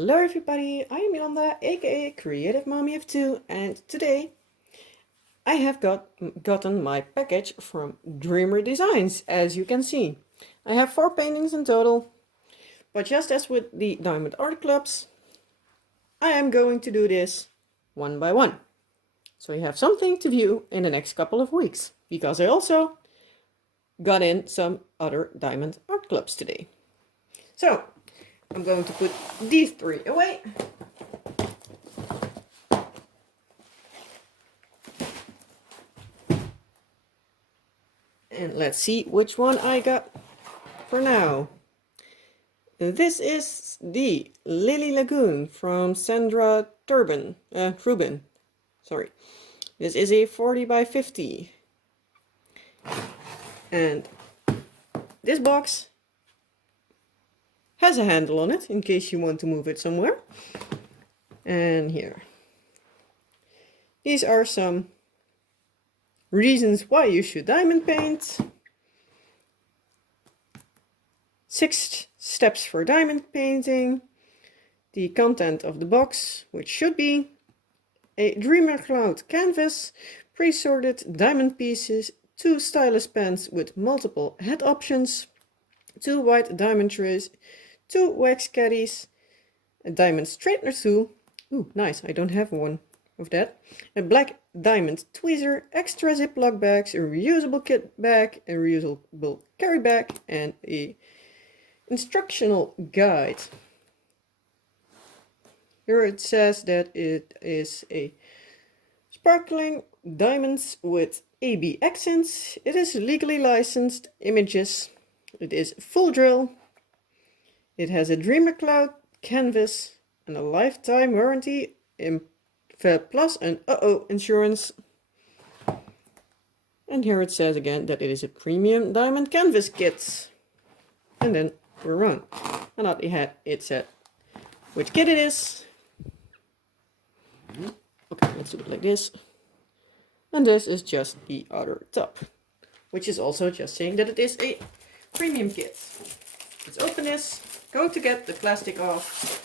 Hello everybody, I am Yolanda, aka Creative Mommy of Two, and today I have gotten my package from Dreamer Designs, as you can see. I have 4 paintings in total, but just as with the Diamond Art Clubs, I am going to do this one by one. So you have something to view in the next couple of weeks, because I also got in some other Diamond Art Clubs today. So, I'm going to put these 3 away. And let's see which one I got for now. This is the Lilly Lagoon from Sandra Trubin. Sorry. This is a 40 by 50. And this box has a handle on it in case you want to move it somewhere. And here. These are some reasons why you should diamond paint. 6 steps for diamond painting. The content of the box, which should be a Dreamer Cloud canvas, pre-sorted diamond pieces, 2 stylus pens with multiple head options, 2 white diamond trays, 2 wax caddies, a diamond straightener tool, ooh nice, I don't have one of that, a black diamond tweezer, extra Ziploc bags, a reusable kit bag, a reusable carry bag, and a instructional guide. Here it says that it is a sparkling diamonds with AB accents. It is legally licensed images. It is full drill. It has a Dreamer Cloud canvas and a lifetime warranty plus an insurance. And here it says again that it is a premium diamond canvas kit. And then we're on. And at the head it said which kit it is. Okay, let's do it like this. And this is just the other top, which is also just saying that it is a premium kit. Let's open this. Going to get the plastic off.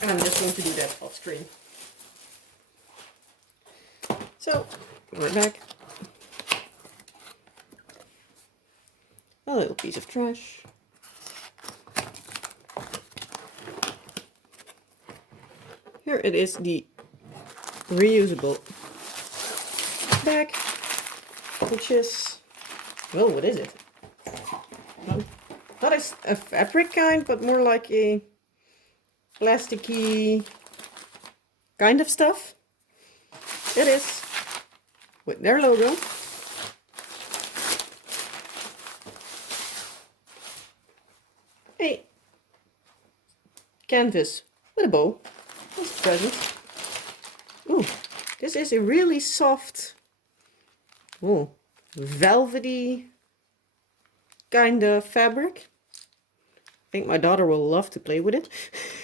And I'm just going to do that off screen. So, we're back. A little piece of trash. Here it is, the reusable bag, which is, well, what is it? Not a fabric kind, but more like a plasticky kind of stuff. It is, with their logo. A canvas with a bow. That's a present. Ooh, this is a really soft, ooh, velvety kind of fabric. I think my daughter will love to play with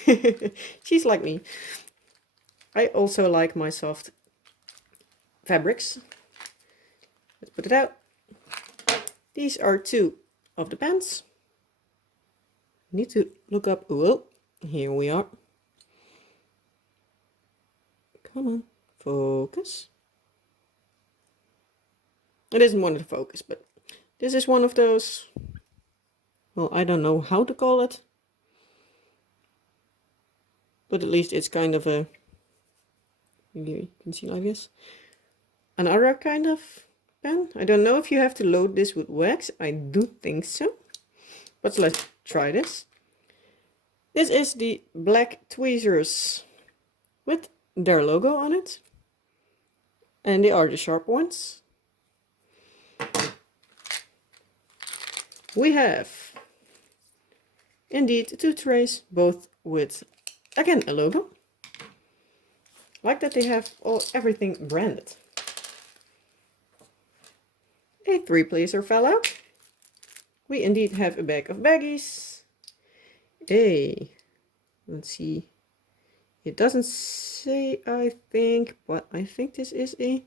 it. She's like me. I also like my soft fabrics. Let's put it out. These are 2 of the pens. Need to look up. Whoa, here we are. Come on, focus. It isn't one to focus, but this is one of those, well, I don't know how to call it, but at least it's kind of a, you can see like this, another kind of pen. I don't know if you have to load this with wax. I do think so, but let's try this. This is the black tweezers with their logo on it, and they are the sharp ones. We have indeed 2 trays, both with again a logo. Like that they have everything branded. A 3-placer fell out. We indeed have a bag of baggies. Let's see. It doesn't say, I think, but I think this is a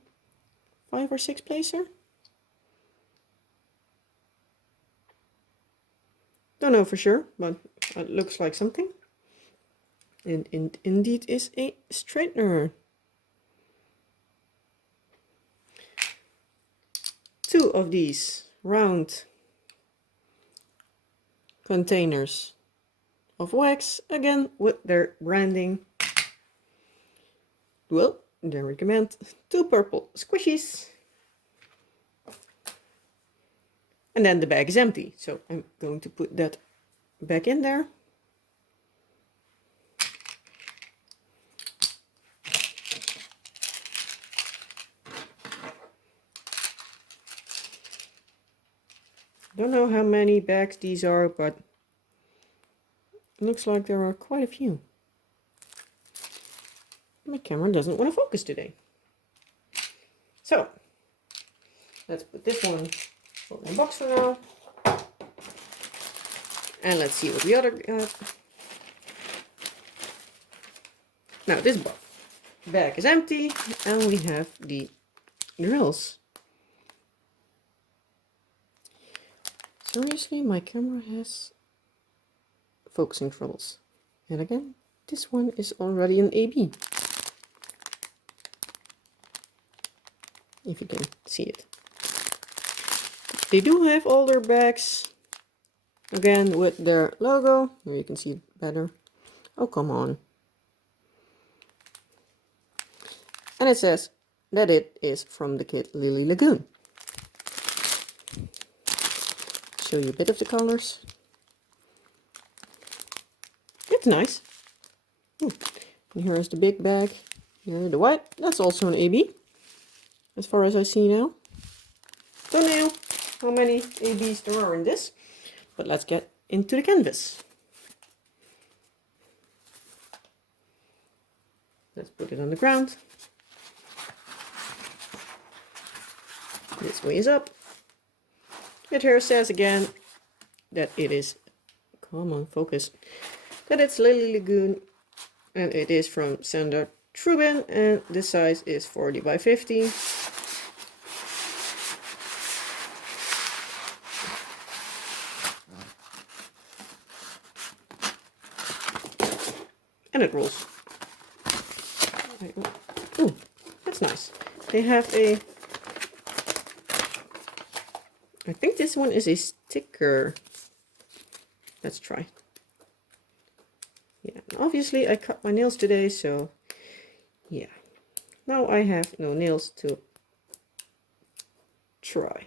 5 or 6 placer. Don't know for sure, but it looks like something. And indeed is a straightener. 2 of these round containers of wax, again with their branding. Well, they recommend 2 purple squishies. And then the bag is empty, so I'm going to put that back in there. Don't know how many bags these are, but it looks like there are quite a few. My camera doesn't want to focus today. So, let's put this one in the box for now. And let's see what the other got. Now this bag is empty and we have the drills. Seriously, my camera has focusing troubles. And again, this one is already an AB. If you can see it. They do have all their bags, again with their logo. Here you can see it better. Oh, come on. And it says that it is from the kit Lilly Lagoon. Show you a bit of the colors. It's nice. Ooh. And here is the big bag. Here the white. That's also an AB, as far as I see now. Don't know how many ABs there are in this, but let's get into the canvas. Let's put it on the ground. This way is up. It here says again that it is, come on, focus, that it's Lilly Lagoon and it is from Sandra Trubin and the size is 40 by 50. And it rolls. Ooh, that's nice. They have a, I think this one is a sticker. Let's try. Yeah, obviously I cut my nails today, so yeah. Now I have no nails to try.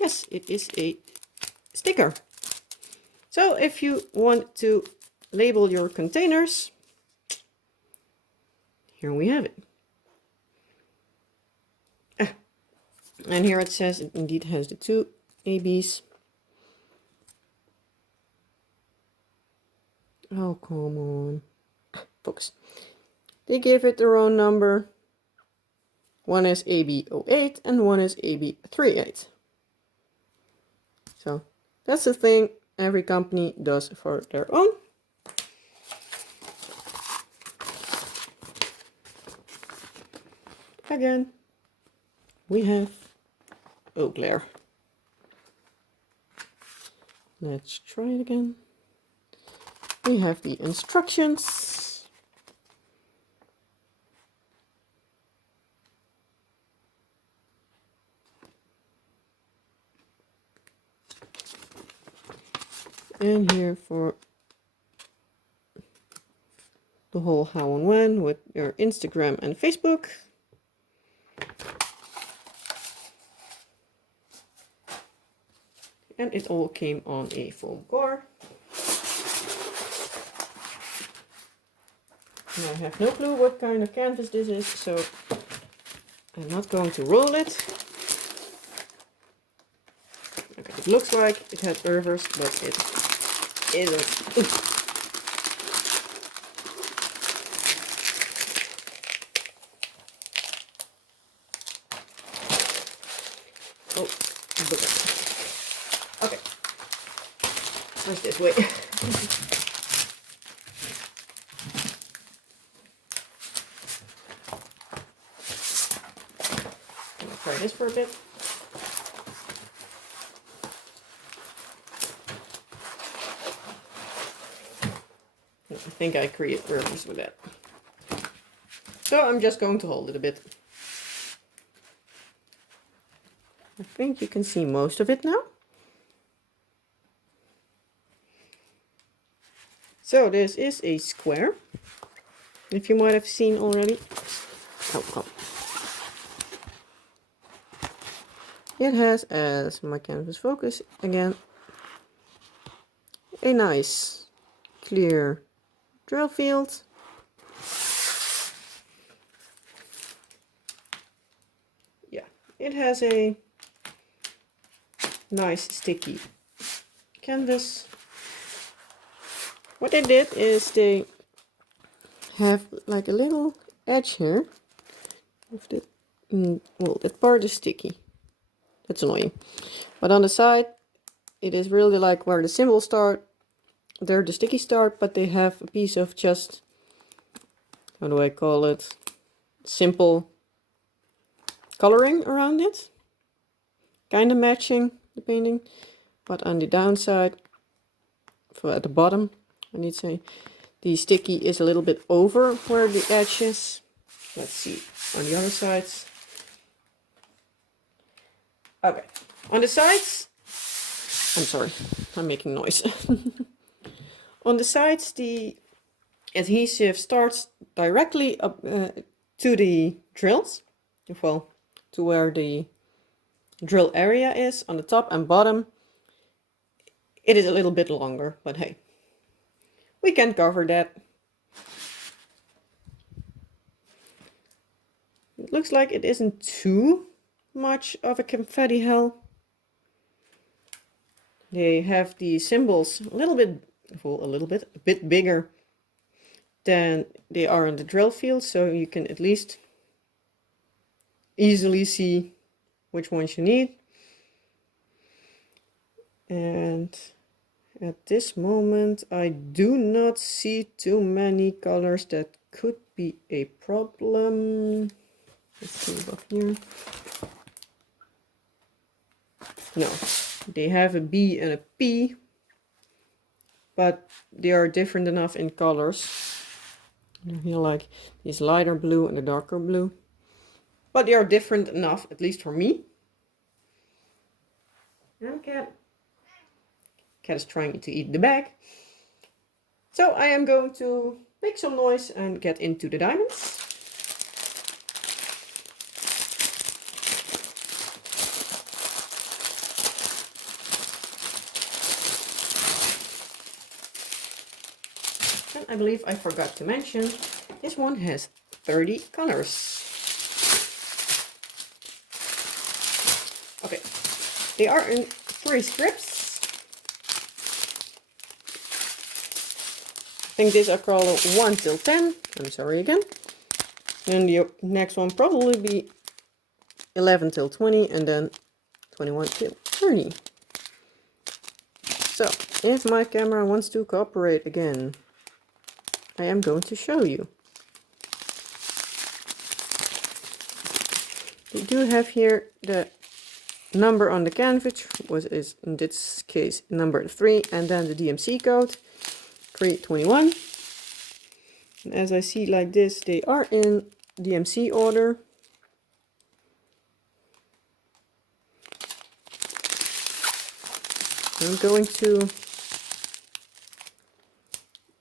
Yes, it is a sticker. So if you want to label your containers, here we have it. And here it says it indeed has the 2 ABs. Oh, come on. Focus. They gave it their own number. One is AB08 and one is AB38. So that's the thing every company does for their own. Again, we have, oh glare. Let's try it again. We have the instructions. And here for the whole how and when with your Instagram and Facebook. And it all came on a foam core. And I have no clue what kind of canvas this is, so I'm not going to roll it. Okay, it looks like it has reverse, but it isn't. Oops. Oh, okay. Where's this way? try this for a bit. I think I create worms with that. So I'm just going to hold it a bit. I think you can see most of it now. So this is a square, if you might have seen already. Oh. It has, as my canvas focus again, a nice clear drill field. Yeah, it has a nice sticky canvas. What they did is they have like a little edge here. If the, well, that part is sticky. That's annoying. But on the side, it is really like where the symbols start. There the sticky start, but they have a piece of just, how do I call it? Simple coloring around it. Kind of matching the painting. But on the downside, for at the bottom, I need to say, the sticky is a little bit over where the edge is. Let's see on the other sides. Okay, on the sides, I'm sorry, I'm making noise. On the sides, the adhesive starts directly up to the drills, well, to where the drill area is. On the top and bottom, it is a little bit longer, but hey, we can cover that. It looks like it isn't too much of a confetti hell. They have the symbols a little bit, well, a bit bigger than they are on the drill field, so you can at least easily see which ones you need. And at this moment, I do not see too many colors that could be a problem. Let's see above here. No, they have a B and a P, but they are different enough in colors. Here, like this lighter blue and a darker blue, but they are different enough, at least for me. And cat is trying to eat the bag. So I am going to make some noise and get into the diamonds. And I believe I forgot to mention, this one has 30 colors. Okay, they are in 3 strips. I think this I call 1 till 10. I'm sorry again. And the next one probably be 11 till 20 and then 21 till 30. So, if my camera wants to cooperate again, I am going to show you. We do have here the number on the canvas, which is in this case number 3, and then the DMC code 321. And as I see like this, they are in DMC order. I'm going to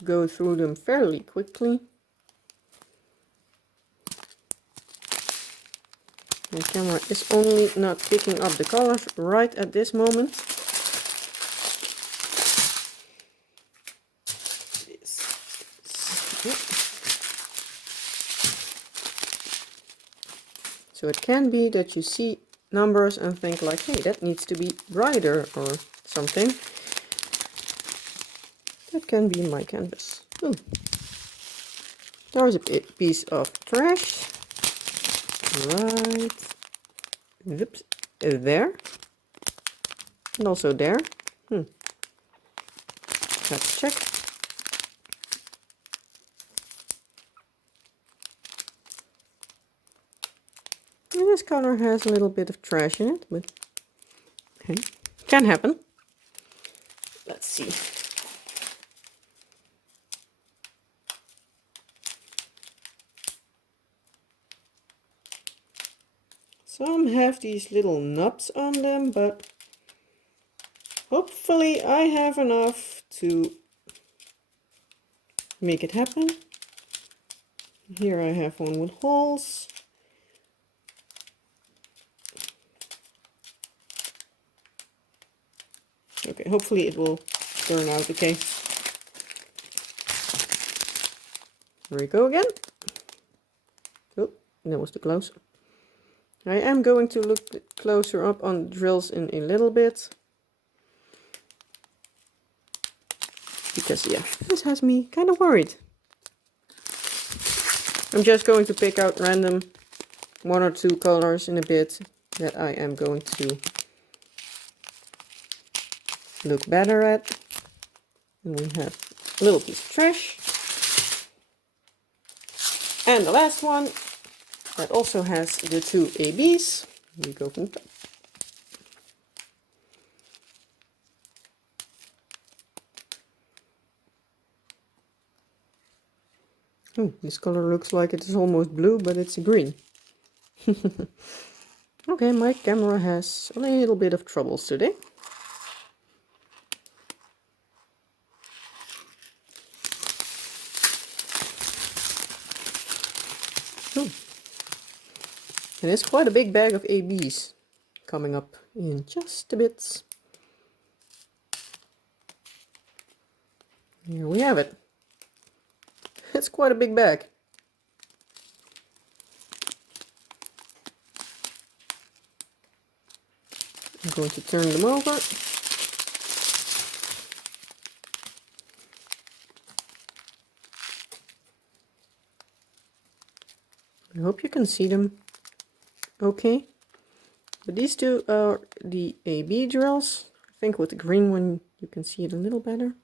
go through them fairly quickly. My camera is only not picking up the colors right at this moment. So it can be that you see numbers and think like, hey, that needs to be brighter or something. That can be my canvas. Ooh. There was a piece of trash. Right. Oops. There. And also there. Let's check. In this this color has a little bit of trash in it, but okay, can happen. Let's see. Some have these little nubs on them, but hopefully I have enough to make it happen. Here I have one with holes. Okay, hopefully it will turn out okay. Here we go again. Oh, that was too close. I am going to look closer up on drills in a little bit. Because yeah, this has me kind of worried. I'm just going to pick out random 1 or 2 colors in a bit that I am going to look better at. And we have a little piece of trash. And the last one that also has the 2 ABs. We go from the top. Oh, this color looks like it is almost blue, but it's green. Okay, my camera has a little bit of troubles today. Oh. And it's quite a big bag of ABs coming up in just a bit. Here we have it. It's quite a big bag. I'm going to turn them over. I hope you can see them okay. But these 2 are the AB drills. I think with the green one you can see it a little better.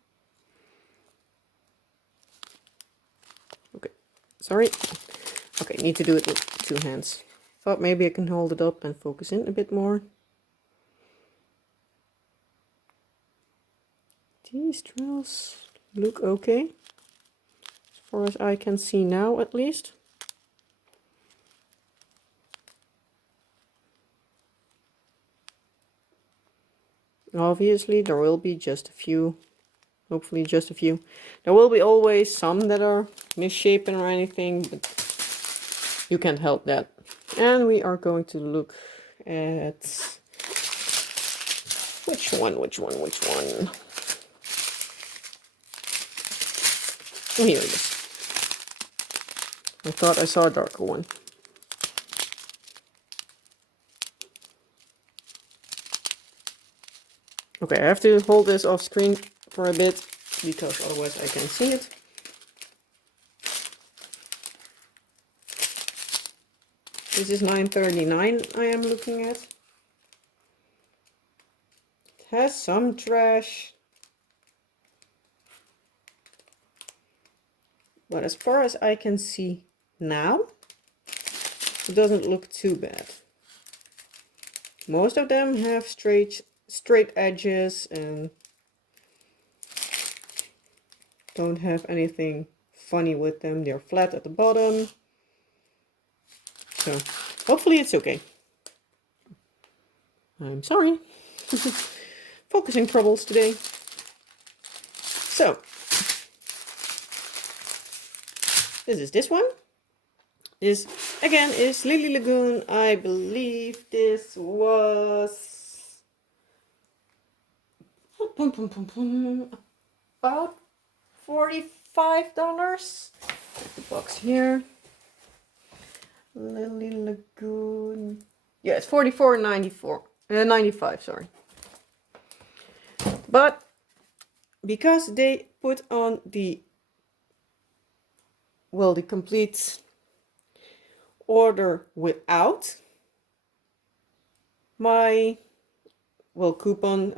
Okay, sorry. Okay, need to do it with 2 hands. Thought maybe I can hold it up and focus in a bit more. These drills look okay, as far as I can see now at least. Obviously there will be just a few, hopefully just a few. There will be always some that are misshapen or anything, but you can't help that. And we are going to look at which one. Oh, here it is. I thought I saw a darker one. Okay, I have to hold this off screen for a bit because otherwise I can't see it. This is 939 I am looking at. It has some trash. But as far as I can see now, it doesn't look too bad. Most of them have straight edges and don't have anything funny with them. They're flat at the bottom. So hopefully it's okay. I'm sorry. Focusing troubles today. So this one. This again is Lilly Lagoon. I believe this was about $45. The box here. Lilly Lagoon. Yeah, it's $44.94. 95, sorry. But because they put on the complete order without my coupon,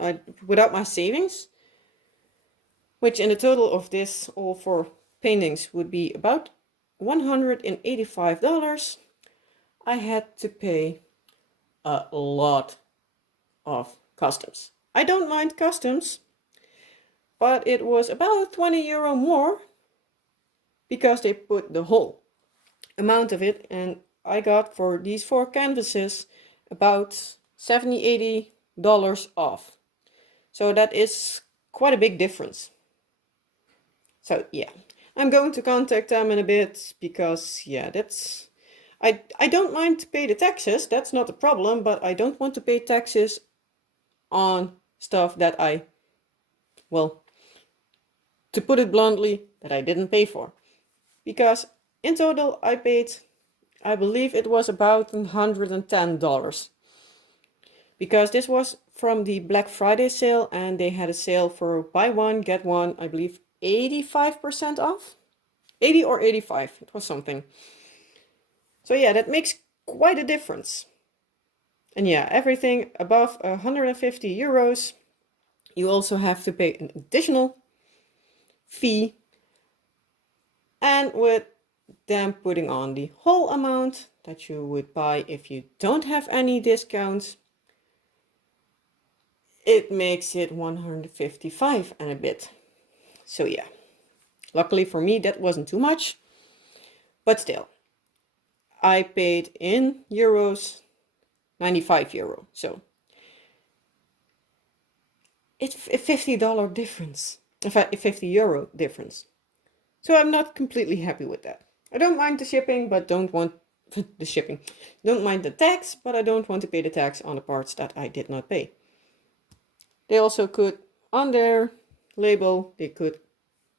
without my savings, which in the total of this all 4 paintings would be about $185. I had to pay a lot of customs. I don't mind customs, but it was about 20 euro more because they put the whole amount of it, and I got for these 4 canvases about $70-80 off. So that is quite a big difference. So yeah, I'm going to contact them in a bit because yeah, that's I don't mind to pay the taxes, that's not a problem, but I don't want to pay taxes on stuff that I, well, to put it bluntly, that I didn't pay for. Because in total I paid, I believe it was about $110. Because this was from the Black Friday sale and they had a sale for buy one, get one, I believe 85% off? 80 or 85, it was something. So yeah, that makes quite a difference. And yeah, everything above 150 euros, you also have to pay an additional fee. And with them putting on the whole amount that you would buy if you don't have any discounts, it makes it 155 and a bit. So yeah, luckily for me that wasn't too much, but still, I paid in euros 95 euro. So it's a $50 difference, a 50 euro difference. So I'm not completely happy with that. I don't mind the shipping, but don't want the shipping. Don't mind the tax, but I don't want to pay the tax on the parts that I did not pay. They also could, on their label, they could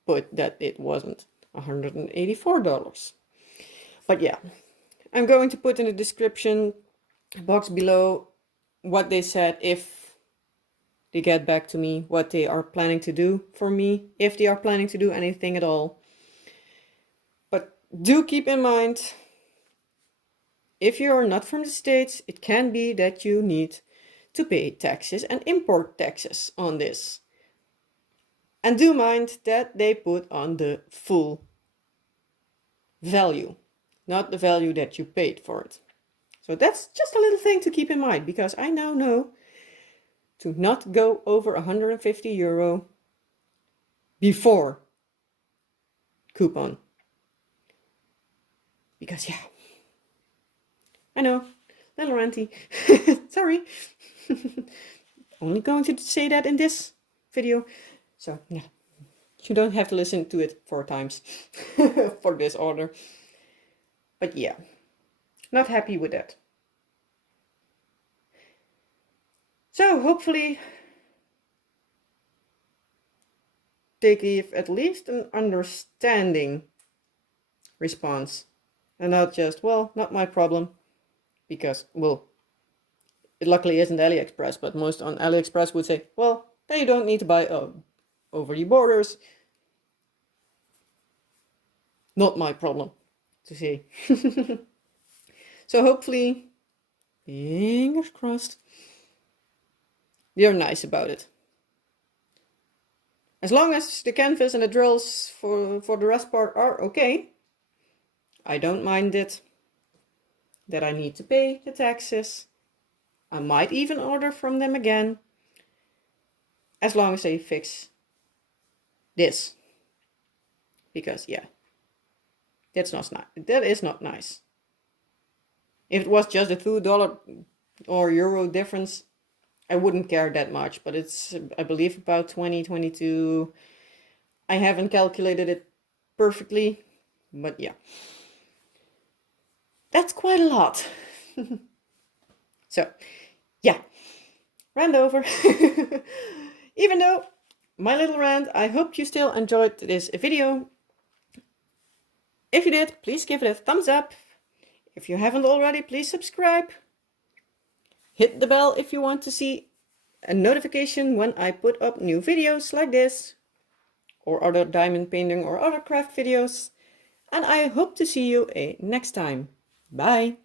put that it wasn't $184. But yeah, I'm going to put in the description box below what they said if they get back to me, what they are planning to do for me, if they are planning to do anything at all. But do keep in mind, if you are not from the States, it can be that you need to pay taxes and import taxes on this. And do mind that they put on the full value, not the value that you paid for it. So that's just a little thing to keep in mind, because I now know to not go over 150 euro before coupon. Because yeah, I know, little ranty. Sorry. Only going to say that in this video. So yeah, you don't have to listen to it 4 times for this order. But yeah, not happy with that. So hopefully they give at least an understanding response and not just, well, not my problem, because, well, it luckily isn't AliExpress, but most on AliExpress would say, well, then you don't need to buy over the borders. Not my problem to say. So hopefully, fingers crossed, they're nice about it. As long as the canvas and the drills for the rest part are okay, I don't mind it that I need to pay the taxes. I might even order from them again, as long as they fix this. Because yeah, that's not nice. That is not nice. If it was just a $2 or euro difference, I wouldn't care that much, but it's, I believe, about 20, 22. I haven't calculated it perfectly, but yeah. That's quite a lot. So, yeah, rant over. Even though, my little rant, I hope you still enjoyed this video. If you did, please give it a thumbs up. If you haven't already, please subscribe. Hit the bell if you want to see a notification when I put up new videos like this, or other diamond painting or other craft videos. And I hope to see you next time. Bye!